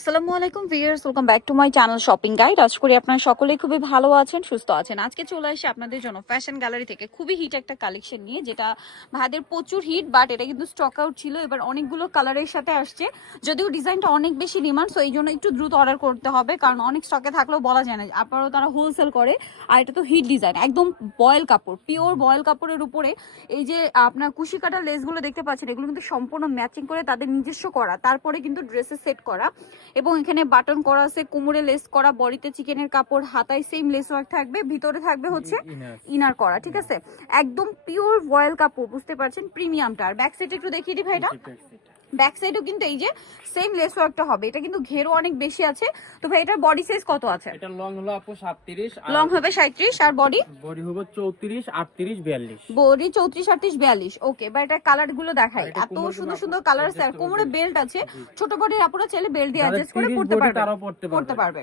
আসসালামু আলাইকুম viewers, welcome back to my channel shopping guide. আশা করি আপনারা সকলেই খুবই ভালো আছেন, সুস্থ আছেন। আজকে চলে আসি আপনাদের জন্য ফ্যাশন গ্যালারি থেকে খুবই হিট একটা কালেকশন নিয়ে, যেটা ভাইদের প্রচুর হিট, বাট এটা কিন্তু স্টক আউট ছিল। এবার অনেকগুলো কালারের সাথে আসছে, যদিও ডিজাইনটা অনেক বেশি ডিমান্ড, সো এই জন্য একটু দ্রুত অর্ডার করতে হবে, কারণ অনেক স্টকে থাকলেও বলা যায় না। আপনারাও তারা হোলসেল করে, আর এটা তো হিট ডিজাইন, একদম বয়েল কাপড়, পিওর বয়েল কাপড়ের উপরে এই যে আপনার কুশি কাটার লেসগুলো দেখতে পাচ্ছেন, এগুলো কিন্তু সম্পূর্ণ ম্যাচিং করে তাদের নিজস্ব করা, তারপরে কিন্তু ড্রেসে সেট করা। এবং এখানে বাটন করা আছে, কোমরে লেস করা, বডিতে চিকেনের কাপড়, হাতায় সেম লেস ওয়ার্ক থাকবে, ভিতরে থাকবে হচ্ছে ইনার করা। ঠিক আছে, একদম পিওর ভয়েল কাপড়, বুঝতে পারছেন প্রিমিয়ামটা। আর ব্যাক সাইড একটু দেখিয়ে দিই ভাইটা, ব্যাক সাইডও কিন্তু এই যে সেম লেস ওয়ার্কটা হবে। এটা কিন্তু ঘেরও অনেক বেশি আছে। তো ভাই এটার বডি সাইজ কত আছে? এটা লং হলো আপু 37, লং হবে 37, আর বডি হবে 34, 38, 42। বডি 34, 38, 42। ওকে, এবার এটা কালার গুলো দেখাই, এত সুন্দর সুন্দর কালার আছে। আর কোমরে বেল্ট আছে, ছোট বডির আপুরা চাইলে বেল্ট দিয়ে অ্যাডজাস্ট করে পড়তে পারবে।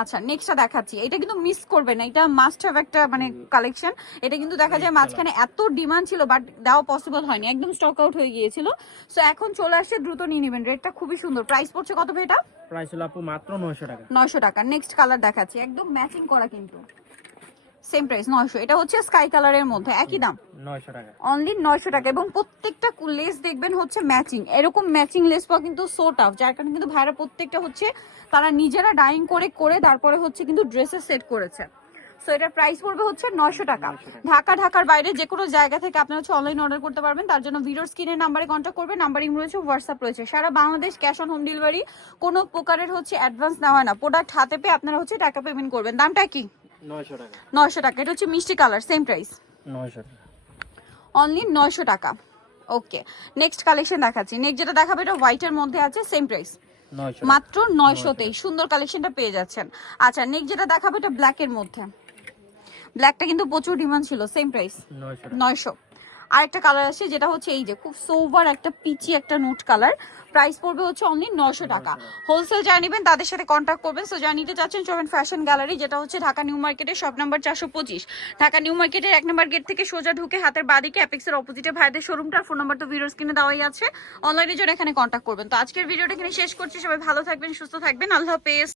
আচ্ছা, নেক্সটটা দেখাচ্ছি, এটা কিন্তু মিস করবে না, এটা মাস্ট হ্যাভ একটা মানে কালেকশন। এটা কিন্তু দেখা যায় মাঝখানে এত ডিমান্ড ছিল, বাট দেওয়া পসিবল হয়নি, একদম স্টক আউট হয়ে গিয়েছিল। সো এখন চলে আসছে, দ্রুত নিয়ে নেবেন। রেটটা খুবই সুন্দর। প্রাইস পড়ছে কত ভাই এটা? প্রাইস হলো আপু মাত্র 900 টাকা। 900 টাকা। নেক্সট কালার দেখাচ্ছি, একদম ম্যাচিং করা, কিন্তু সেম প্রাইস 900। এটা হচ্ছে স্কাই কালারের মধ্যে, একই দাম 900 টাকা, অনলি 900 টাকা। এবং প্রত্যেকটা লেস দেখবেন হচ্ছে ম্যাচিং, এরকম ম্যাচিং লেস পাওয়া কিন্তু সো টাফ, যার কারণে কিন্তু ভাইরা প্রত্যেকটা হচ্ছে তারা নিজেরা ডাইং করে করে তারপরে হচ্ছে কিন্তু ড্রেসে সেট করেছে। সো এটার প্রাইস পড়বে হচ্ছে 900 টাকা। ঢাকার বাইরে যে কোনো জায়গা থেকে আপনারা হচ্ছে অনলাইন অর্ডার করতে পারবেন। তার জন্য ভিডিওর স্ক্রিনের নাম্বারে কন্ট্যাক্ট করবেন, নাম্বারিং রয়েছে, হোয়াটসঅ্যাপ রয়েছে। সারা Bangladesh cash on home delivery, কোনো প্রকারের হচ্ছে অ্যাডভান্স নেওয়া হয় না। প্রোডাক্ট হাতে পেয়ে আপনারা হচ্ছে টাকা পেমেন্ট করবেন। দামটা কি? 900 টাকা। 900 টাকা। এটা হচ্ছে মিষ্টি কালার, সেম প্রাইস 900 টাকা, অনলি 900 টাকা। ওকে, নেক্সট কালেকশন দেখাচ্ছি। নেক্সট যেটা দেখাবো এটা হোয়াইটের মধ্যে আছে, সেম প্রাইস 900 মাত্র 900তেই সুন্দর কালেকশনটা পেয়ে যাচ্ছেন। আচ্ছা, নেক্সট যেটা দেখাবো এটা ব্ল্যাকের মধ্যে, ব্ল্যাকটা কিন্তু প্রচুর ডিমান্ড ছিল, সেম প্রাইস 900। আরেকটা কালার আছে যেটা হচ্ছে এই যে খুব সোভার একটা পিচি একটা নোট কালার, প্রাইস পড়বে হচ্ছে অনলি 900 টাকা। হোলসেল যারা নেবেন তাদের সাথে কন্ট্যাক্ট করবেন। সো যারা নিতে চাচ্ছেন চলবেন ফ্যাশন গ্যালারি, যেটা হচ্ছে ঢাকা নিউ মার্কেটের শপ নাম্বার 425, ঢাকা নিউ মার্কেটের 1 নম্বর গেট থেকে সোজা ঢুকে হাতের বাদিকে অ্যাপেক্সের অপোজিটে ভাইদের শোরুমটার ফোন নাম্বার তো ভিডিওর স্ক্রিনে দেওয়াই আছে, অনলাইনের জন্য এখানে কন্ট্যাক্ট করবেন। তো আজকের ভিডিওটা এখানে শেষ করছি, সবাই ভালো থাকবেন, সুস্থ থাকবেন, আল্লাহ হাফেজ।